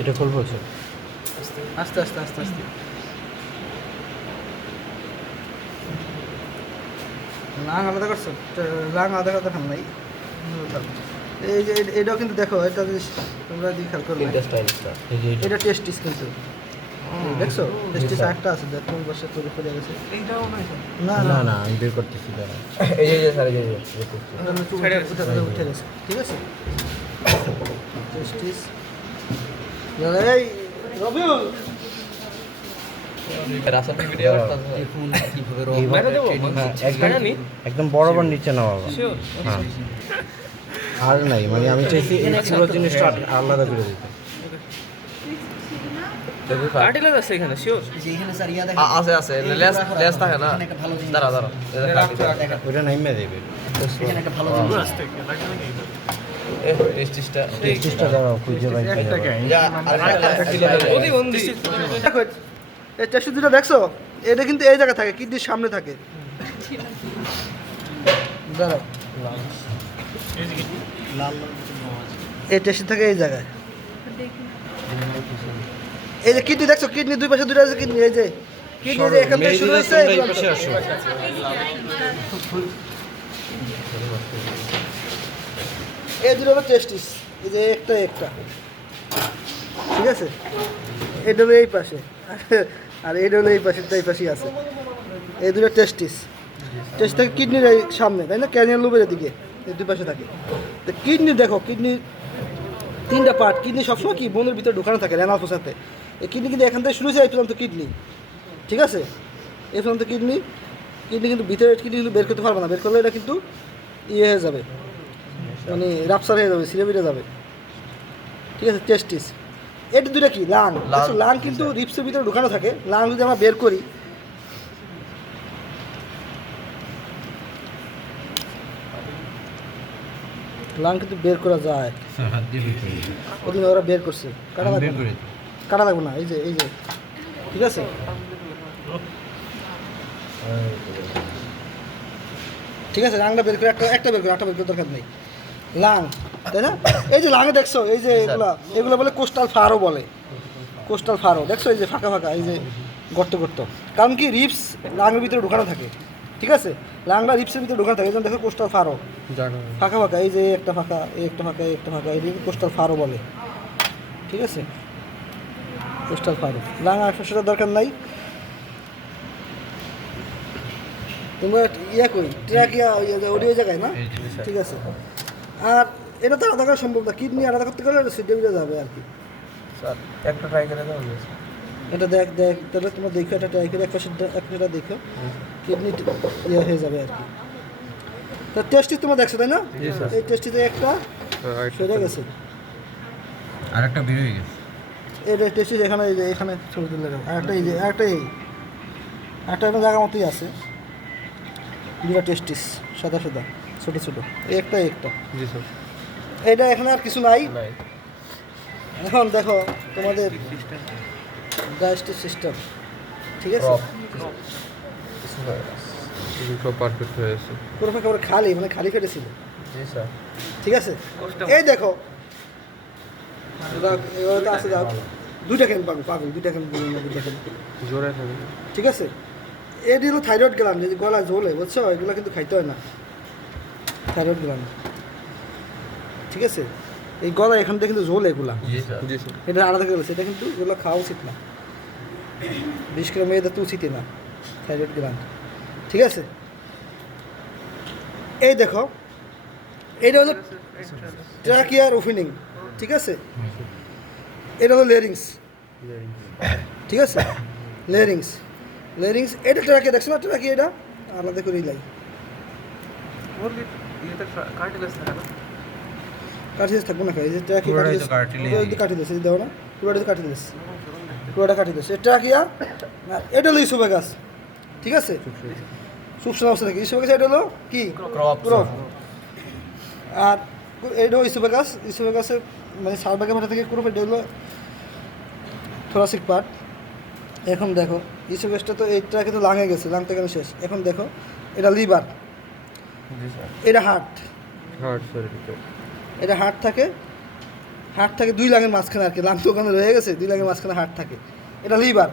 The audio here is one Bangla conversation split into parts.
এটা খুলবো হচ্ছে আস্তে আস্তে আস্তে আস্তে লাং আলাদা করছো, লাং আলাদা কথা খান নাই। এই যে এটাও কিন্তু দেখো, এটা যদি তোমরা যদি খেয়াল করবে এই যে এটা টেস্টিস কিন্তু দেখছো, টেস্টিস একটা আছে দেখ কোন বসে তৈরি করে গেছে। এইটাও না না না না আমি বের করতেছি দাঁড়া এই যে স্যার এই যে উঠে গেছে, ঠিক আছে। টেস্টিস এই রবিউল রাসায়নিক ভিডিও দেখুন কিভাবে এইভাবে একদম একদম বরাবর নিচে নাও বাবা। হ্যাঁ আর নাই মানে আমি চাইছি এই পুরো জিনিসটা আলাদা করে দিতে। কার্টিলেজ আছে এখানে শিওর যেখানে স্যার ইয়া আছে আছে লেস লেস থাকে না দাঁড়া দাঁড়া ওইটা নাইমে দেবে এখানে একটা ভালো টেস্টিসটা টেস্টটা দাও খুঁজে বাই দেখো এই টেস্টি দুটো দেখছো, এটা কিন্তু এই জায়গায় থাকে, কিডনির সামনে থাকে। দাঁড়াও, এই টেস্টি থাকে এই জায়গায়। এই যে কিডনি দেখছো, কিডনি দুই পাশে দুটো আছে, কিডনি এই যে কিডনি যে এখান থেকে শুরু হয়েছে এই পাশে আসো এই দুটো হলো টেস্টিস, এই যে একটা একটা, ঠিক আছে। এটা হলো এই পাশে আর এটা হলো এই পাশে, এই পাশেই আছে। এই দুটো টেস্টিস, টেস্ট থাকে কিডনির এই সামনে, তাই না, ক্যানিয়াল লুবের দিকে এই দুই পাশে থাকে। তো কিডনি দেখো, কিডনি তিনটা পার্ট, কিডনি সবসময় কি বোনের ভিতরে ঢুকানো থাকে রেনাল ফোসাতে। এই কিডনি কিন্তু এখান থেকে শুরু হয়েছে এই পর্যন্ত কিডনি, ঠিক আছে। এই পর্যন্ত কিডনি, কিডনি কিন্তু ভিতরে কিডনি কিন্তু বের করতে পারবে না, বের করলে এটা কিন্তু ইয়ে হয়ে যাবে, মানে রাপসার হয়ে যাবে, সিরে বেড়ে যাবে, ঠিক আছে। টেস্টিস এটা দুটা কি লাং, লাং কিন্তু রিপসের ভিতরে ঢুকানো থাকে। লাং যদি আমরা বের করি, লাং কিন্তু বের করা যায়, হাত দিয়ে বের করে ওদিন ওরা বের করছে, কাটা বের লাগবে করে না, কাটা লাগবে না, এই যে এই যে, ঠিক আছে। ঠিক আছে, লাংটা বের করে একটা বের করে, একটা বের করে দরকার নেই। লাং, তাই না, এই যে লাঙে দেখছো, এই যে এগুলা এগুলো বলে কোস্টাল ফারো বলে, কোস্টাল ফারো দেখছো, এই যে ফাঁকা ফাঁকা, এই যে গর্ত গর্ত, কারণ কি রিপস লাঙের ভিতরে ঢোকানো থাকে, ঠিক আছে। লাংটা রিপসের ভিতরে ঢোকানো থাকে, এই জন্য দেখো কোস্টাল ফারো ফাঁকা ফাঁকা, এই যে একটা ফাঁকা, এই একটা ফাঁকা, এই একটা ফাঁকা, এই কোস্টাল ফারো বলে, ঠিক আছে। কোস্টাল ফারো লাং সেটা দরকার নাই। তোমরা ইয়া কই ট্রাকিয়া ওই জায়গায় না, ঠিক আছে। আর এটা তো আলাদা করা সম্ভব না, কিডনি আলাদা করতে গেলে সিডে মিলে যাবে আর কি। স্যার একটা ট্রাই করে দাও এটা দেখ দেখ তাহলে তোমরা দেখো, এটা ট্রাই করে একটা দেখো, কিডনি ইয়ে হয়ে যাবে আর কি। তা টেস্টি তোমরা দেখছো তাই না, এই টেস্টিতে একটা সেরে গেছে, আরেকটা বের হয়ে গেছে। এই টেস্টি এখানে, এই যে এখানে ছবি তুলে রাখো, আর একটা এই যে একটা এই একটা একটা জায়গা মতোই আছে, দুটা টেস্টিস সাদা সাদা ছোটো ছোটো, এই একটা জি স্যার এইটা এখানে আর কিছু নাই। এখন দেখো তোমাদের ডায়াস্টিক সিস্টেম, ঠিক আছে, সব পারফেক্ট হয়ে গেছে পুরো একেবারে খালি, মানে খালি ফেটেছিল, জি স্যার ঠিক আছে। এই দেখো এবার তো আছে, যাও দুইটা কেন পাবো, পাগল দুইটা কেন, দুইটা কেন, জোরে থাকে ঠিক আছে। এটি হলো থাইরয়েড গ্ল্যান্ড, যদি গলা জ্বলে বুঝছো, এগুলো কিন্তু খাইতে হয় না, থাইরয়েড গ্ল্যান্ড, ঠিক আছে। এই গলা এখান থেকে কিন্তু জ্বলে এগুলা, জি স্যার জি স্যার এটা আলাদা করে বলছে, এটা কিন্তু এগুলো খাওয়া উচিত না, বিশেষ করে মেয়েদের তো উচিতই না, থাইরয়েড গ্ল্যান্ড, ঠিক আছে। এই দেখো এইটা হলো ট্রাকিয়ার ওপেনিং, ঠিক আছে। এটা হলো লেরিংস, ঠিক আছে, লেরিংস, লেরিংস এটা ট্রাকিয়া দেখছো না, ট্রাকিয়া এটা আলাদা করেই লাই, কাটিয়ে থাকবো না, এই যে ট্রাকিয়া কাটি দিয়েছে, দেখো না পুরোটা তো কাটি দিয়েছে, পুরোটা কাটি দিয়েছে। ট্রাকিয়া এটা হলো ইসোফেগাস, ঠিক আছে, সুপসন অবস্থা থাকে ইসোফেগাস, এটা হলো কি ক্রপ, আর এটা হলো ইসোফেগাস, ইসোফেগাসের মানে সালবাগের মাথা থেকে ক্রপ, এটা হলো থোরাসিক পার্ট। এখন দেখো ইসোফেগাসটা তো এইটা কিন্তু লাঙে গেছে, লাং থেকে শেষ। এখন দেখো এটা লিভার, এটা হার্ট, হার্ট স্যার এটা হার্ট থাকে, হাড় থাকে 2 লাখের মাঝখানে আর কি, লাম তো ওখানে রয়ে গেছে, 2 লাখের মাঝখানে হাড় থাকে। এটা লিভার।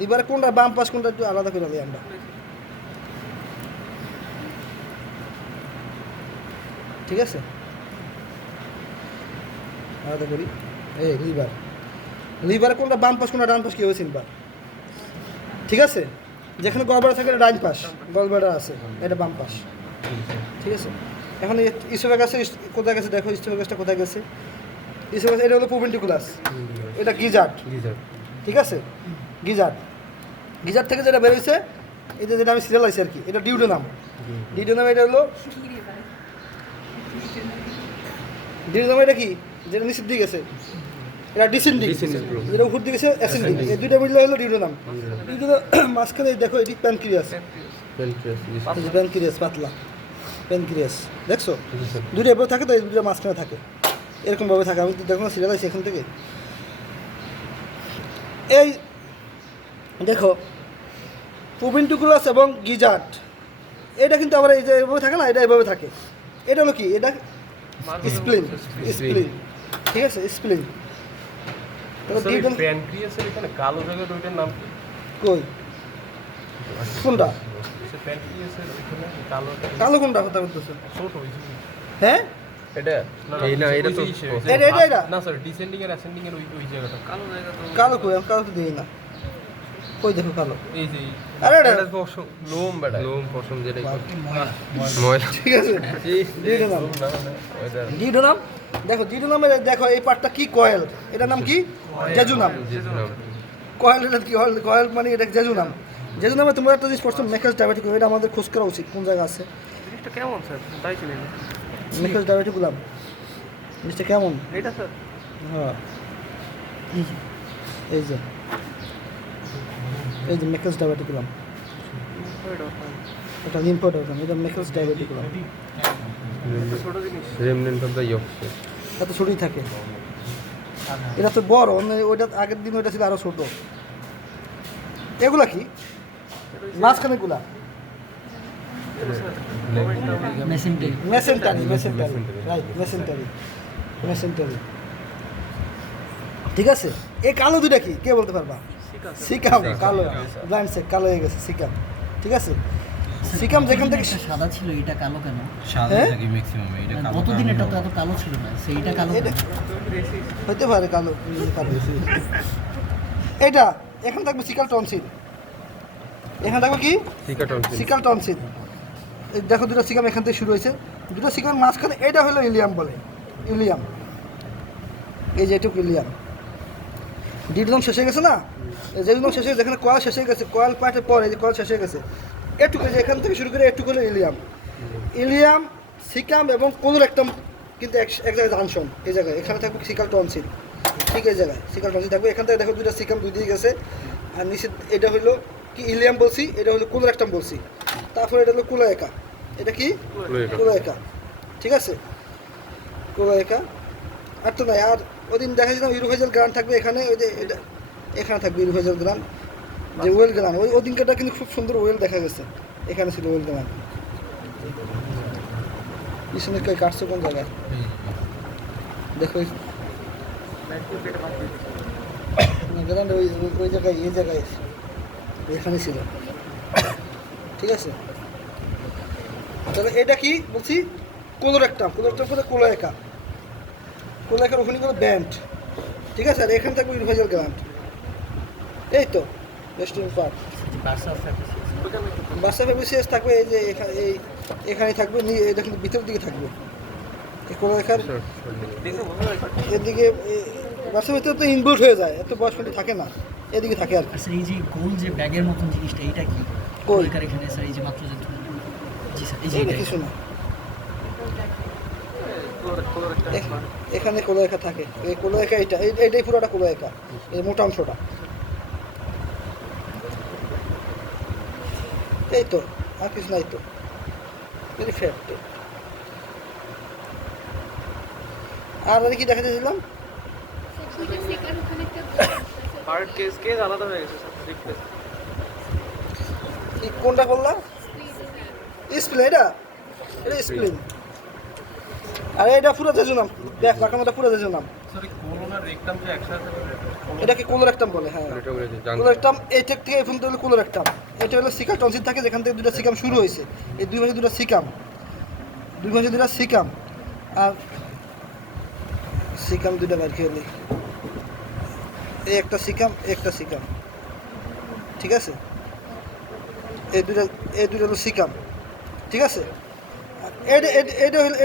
লিভারে কোনটা বাম পাশ কোনটা একটু আলাদা করে দিই আমরা। ঠিক আছে, আলাদা করি। এই লিভার, লিভারে কোনটা বাম পাশ কোনটা ডান পাশ কীভাবে চিনবা? ঠিক আছে, যেখানে গলব্লাডার থাকে এটা ডান পাশ, গলব্লাডার আছে এটা বাম পাশ। ঠিক আছে, এখন ইসোফেগাসে কোথায় গেছে দেখো, ইসোফেগাসটা কোথায় গেছে? ইসোফেগাস এটা হলো পুবেন্টিকুলাস, এটা গিজার্ড। ঠিক আছে, গিজার্ড। গিজার্ড থেকে যেটা বেরোইছে, এটা যেটা আমি সিরিয়াল আইছি আর কি, এটা ডিউডোনাম। ডিউডোনাম এটা হলো ডিউডোনাম, এটা কি যেটা নিচের দিকে গেছে এটা ডিসেন্ডিং, যেটা উপর দিকে গেছে অ্যাসেন্ডিং। এই দুইটা মিললে হলো ডিউডোনাম। ডিউডোনাম মাঝখানে দেখো এটি প্যানক্রিয়াস, প্যানক্রিয়াস পাতলা প্যানক্রিয়াস দেখছো, দুটো এভাবে থাকে তো, এই দুটো মাঝখানে থাকে, এরকমভাবে থাকে। আমি দেখো না সিরিয়াল আছে এখান থেকে। এই দেখো পুবেন্টিকুলাস এবং গিজার্ড, এটা কিন্তু আবার এই যে এভাবে থাকে না, এটা এভাবে থাকে। এটা হলো কি, এটা স্প্লিন, স্প্লিন। ঠিক আছে, স্প্লিন। প্যানক্রিয়াসের এখানে কালো জায়গার ওইটার নাম কি? কই কোনটা? প্যানক্রিয়াসের এখানে কালো কালো কোনটা কথা বলতেছো? ছোট হ্যাঁ এটা এই না, এটা তো এটা না স্যার, ডিসেন্ডিং আর অ্যাসেন্ডিং এর ওই জায়গাটা কালো জায়গা তো। কালো কই, আমি কালো তো দিই না। কই দেখো কালো? এই যে আরে এটা লোম বেটা, লোম পশম যেটাই ময়লা। ঠিক আছে, ডিউডোনাম। ডিউডোনাম দেখো, ডিউডোনামে দেখো এই পার্টটা কি, কয়েল। এটার নাম কি? জেজুনাম। কয়েল, এটা কি কয়েল মানে এটা জেজুনাম। জেজুনামে তোমরা একটা জিনিস পড়ছো, মেকাস ডায়াবেটিক, এটা আমাদের খোঁজ করা উচিত কোন জায়গা আছে। জিনিসটা কেমন স্যার? তাই চিনি না। মেকাস ডায়াবেটিকুলাম জিনিসটা কেমন? এটা স্যার, হ্যাঁ এই যে এই যে মেকাস ডায়াবেটিকুলাম, এটা লিম্ফোডার্ম, এটা মেকাস ডায়াবেটিকুলাম। ছোট জিনিস, রেমনেন্ট অফ দ্য ইয়ক। এত ছোটই থাকে, এটা তো বড়, ওইটা আগের দিন ওইটা ছিল আরো ছোট। এগুলা কি মাঝখানে গুলা? Mesentery, mesentery, right, mesentery, mesentery. ঠিক আছে, এই কালো দুইটা কি কে বলতে পারবা? সিকাম, কালো ব্লাইন্ড সেক, কালো হয়ে গেছে সিকাম। ঠিক আছে, সিকাম যেখান থেকে সাদা ছিল, এটা কালো কেন? সাদা থাকে ম্যাক্সিমাম, এটা কালো কতদিন এটা তো এত কালো ছিল না, সেইটা কালো এটা কেন? হতে পারে কালো, কালো। এটা এখানে থাকবে সিকাল টনসিল, এখানে থাকবে কি সিকাল টনসিল। এই দেখো দুটো সিকাম এখান থেকে শুরু হয়েছে, দুটো সিকাম মাঝখানে, এটা হলো ইলিয়াম বলে, ইলিয়াম। এই যে এটুকু ইলিয়াম। ডিউডোনাম শেষ হয়ে গেছে না, ডিউডোনাম শেষ হয়ে যেখানে কয়েল শেষ হয়ে গেছে, কয়েল পার্টের পরে যে কয়েল শেষ হয়ে গেছে, এটুকু যে এখান থেকে শুরু করে এটুকু হলো ইলিয়াম। ইলিয়াম, সিকাম এবং কোলোরেক্টাম কিন্তু এক জায়গায় জাংশন, এই জায়গায় এখানে থাকবে সিকাল টনসিল। ঠিক এই জায়গায় সিকাল টনসিল থাকবে। এখান থেকে দেখো দুইটা সিকাম দুই দিকে গেছে, আর নিচে এটা হলো কি ইলিয়াম বলছি, এটা হলো কোলোরেক্টাম বলছি। তারপরে এটা হলো ক্লোয়েকা, এটা কি ক্লোয়েকা। ঠিক আছে, ক্লোয়েকা। আর তো নাই, আর ওদিন দেখাচ্ছিলাম ইউরোভাইজাল গ্রান্ড থাকবে এখানে, ওই যে এটা এখানে থাকবে ইউরোভাইজাল গ্রান্ড, যে ওয়েল গ্রান্ড। ওই দিনকাটা কিন্তু খুব সুন্দর ওয়েল দেখা গেছে, এখানে ছিল ওয়েল গ্রান্ড। পিছনে কই কাটছে কোন জায়গায় দেখো, গ্রান্ড ওই ওই জায়গায়, এই জায়গায় এখানে ছিল। ঠিক আছে, তাহলে এটা কি বলছি, কোলোরেক্টাম। কোলোরেক্টাম করে ক্লোয়েকা, ক্লোয়েকার ওখানে কোনো ব্যান্ড। ঠিক আছে, আর এখানে থাকবে ইউরোভাইজাল গ্রান্ড। এই তো ওয়েস্টার্ন পার্ট, বাসা ফেবিসিয়াস থাকবে এই যে এখানে থাকবে, এটা কিন্তু ভিতরের দিকে থাকবে। এই ক্লোয়েকার এদিকে বাসার ভিতরে তো ইনভলভ হয়ে যায়, এত বয়স কিন্তু থাকে না, এদিকে থাকে আর কি। আচ্ছা, এই যে গোল যে ব্যাগের মতন জিনিসটা, এইটা কি? কই? এখানে স্যার এই যে মাত্র যে, জি স্যার, এই যে এটা কিছু না, এখানে ক্লোয়েকা থাকে। এই ক্লোয়েকা এইটাই পুরোটা ক্লোয়েকা, এই মোটা অংশটা। এই তো, আর কিছু নাই তো, ভেরি ফ্যাক্ট। আর আমি কি দেখা দিয়েছিলাম, পার্ট কেস আলাদা হয়ে গেছে স্যার। কি কোনটা বললাম? স্প্লিন, এটা স্প্লিন। আর এটা পুরো জেজুনাম, দেখ লাগানোটা পুরো জেজুনাম। এটাকে কোলোরেক্টাম বলে, হ্যাঁ এটা বলেছে জানতে কোলোরেক্টাম। এই থেকে এই পর্যন্ত হলো কোলোরেক্টাম। এটা হলো সিকাল টনসিল থাকে, যেখান থেকে দুটো সিকাম শুরু হয়েছে। এই দুই পাশে দুটো সিকাম, দুই পাশে দুটো সিকাম, আর সিকাম দুটো বার খেয়ে নিই। এই একটা সিকাম, একটা সিকাম, ঠিক আছে? এই দুটো হলো সিকাম, ঠিক আছে? আর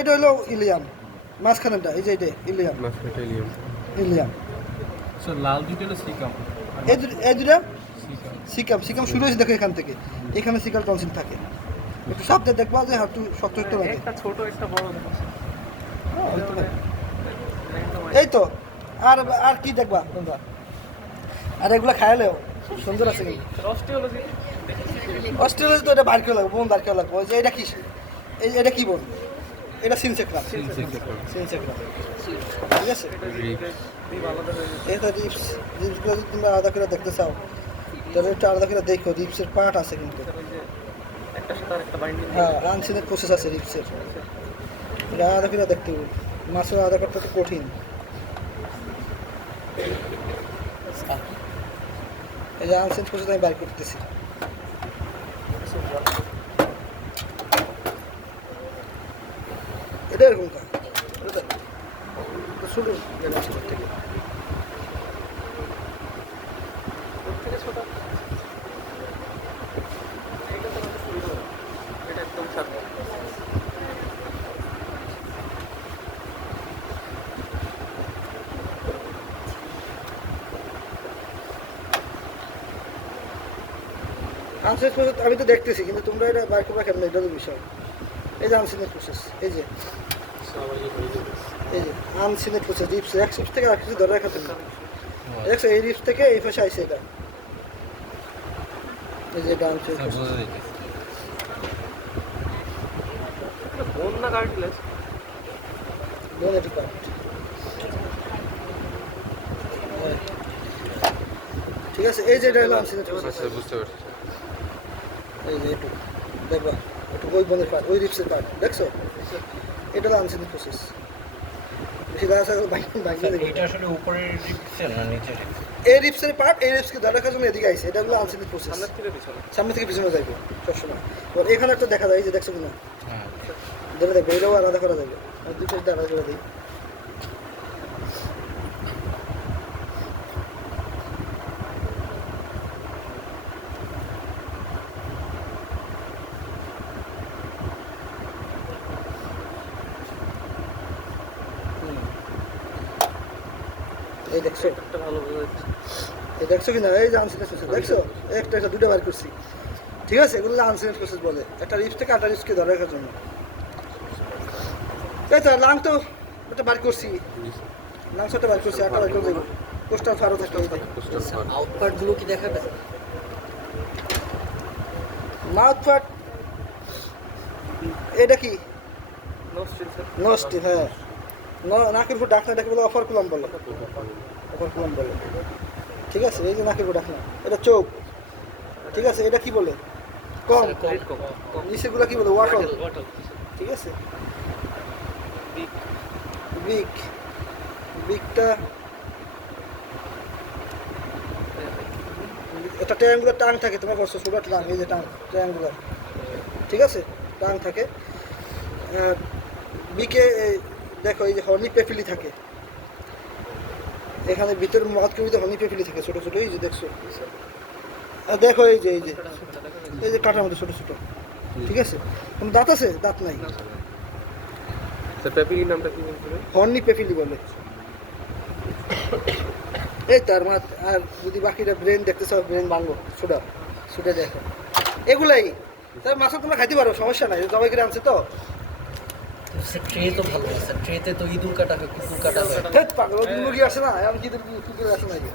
এটা হলো ইলিয়াম, মাঝখানেটা এই যে এটা ইলিয়াম, মাসটা ইলিয়াম ইলিয়াম। লাল দুটো হলো সিকাম, এই দুটা সিকাম। সিকাম, সিকাম শুরু হয়েছে দেখো এখান থেকে। এখানে সিকাল টনসিল থাকে। একটু শব্দে দেখবা যে হাঁটু শক্ত শক্ত লাগে। একটা ছোট একটা বড় দেখো। এই তো, আর আর কি দেখবা তোমরা? আর এগুলো খাইলেও সুন্দর আছে কিন্তু। অস্ট্রিওলজি অস্ট্রেলিয়া তো এটা বার করে লাগবে, বোন বার করে লাগবে। ওই যে এটা কি, এটা কি বোন? এটা সিনসেক্রা, সিনসেক্রা, ঠিক আছে? এটা রিপস, রিপসগুলো যদি তোমরা আলাদা করে দেখতে চাও তাহলে একটু আলাদা করে দেখো। রিপসের পার্ট আছে কিন্তু, একটা সাথে একটা বাইন্ডিং। হ্যাঁ আনসিনের প্রসেস আছে রিপসের। এটা আলাদা করে দেখতে হবে, মাছের আলাদা করতে তো কঠিন। এই যে আনসিন প্রসেস আমি বাইর করতেছি। এটা এরকম কাজ, শুরু থেকে এটা একদম সাথে আনসিনের প্রসেস আমি তো দেখতেছি, কিন্তু তোমরা এটা বাইর করবা কেমন এটা তো বিষয়। এই যে আনসিনের প্রসেস, এই যে আনসিনের প্রসেস রিপস, এক রিপস থেকে আর কিছু ধরে রাখা তুমি দেখছো। এই রিপস থেকে এই পাশে আইসে এটা, এই যে এটা আনসিনের প্রসেস। বোন না কার্টিলেজ। বোনেটি পার্ট, ঠিক আছে? এই যে এটা হলো আনসিনের প্রসেস। আচ্ছা বুঝতে পারছি এই যে একটু দেখবা, একটু ওই বোনের পার্ট, ওই রিপসের পার্ট দেখছো? এটা হলো আনসিনের প্রসেস। বেশি দেখা যায় বাইকে দেখি। এটা আসলে উপরের রিপসের না নিচের? এই রিপসের পার্ট, এই রিপসকে ধরে রাখার জন্য এদিকে আইছে। এটা হলো আনসিনের প্রসেস, সামনের থেকে পিছনে। সামনে থেকে পিছনে যাইবে সবসময়। এবার এখানে একটা দেখা যায়, এই যে দেখছো কিনা, হ্যাঁ ধরে দেখবে, এটাও আলাদা করা যাবে। আমি দুই সাইডটা আলাদা করে দিই। এই দেখছো, একটা ভালো বোঝা যাচ্ছে। এই দেখছো কিনা, এই যে আনসিনের প্রসেস দেখছো? একটা একটা দুটো বার করছি, ঠিক আছে? এগুলো আনসিনের প্রসেস বলে। একটা রিপস থেকে আটা রিপসকে ধরে রাখার জন্য। এই তো লাং তো একটা বার করছি, লাংসটা বার করছি, আটা বার করে দেবো। পোস্টার ফারও থাকতে হবে। আউটপার্টগুলো কি দেখা যায়? মাউথ পার্ট, এটা কি? নোস্ট্রিল স্যার। নস্টি, হ্যাঁ। নাকের উপর ডাকনা, এটাকে বলে অফার কুলাম বলে, অফার কুলাম বলে, ঠিক আছে? এই যে নাকের উপর ডাকনা, এটা চোখ, ঠিক আছে? এটা কি বলে? কম। লিড কম। নিচেগুলো কি বলে? ওয়াটল, ওয়াটার। ঠিক আছে? বিগ। বিগ, বিগটা এটা ট্রায়াঙ্গুলার টাং থাকে, তোমার করছো সুগার টাং, এই যে টাং ট্রায়াঙ্গুলার, ঠিক আছে? টাং থাকে। বিকে দেখো এই যে হর্নি পেফিলি থাকে, এখানে ভিতরে মাঝখানে ভিতরে হর্নি পেফিলি থাকে ছোটো ছোটো, এই যে দেখছো? আর দেখো এই যে এই যে কাঁটার মধ্যে ছোটো ছোটো, ঠিক আছে? কোনো দাঁত আছে? দাঁত নাই। স্যার পেপিলির নামটা কি বলছিলেন? হর্নি পেফিলি বলে। এই তার মাত। আর যদি বাকিটা ব্রেন দেখতে চাও, ব্রেন ভাঙবো, ছুটা ছুটে দেখো। এগুলাই তার মাছ তোমরা খাইতে পারো, সমস্যা নাই, জবাই করে আনছে তো। ট্রে তো ভালো আছে, ট্রেতে তো ইঁদুর কাটা হয়, কুকুর কাটা হয়। পাগল মুরগি আসে না, এমন কি কুকুর আসে নাকি?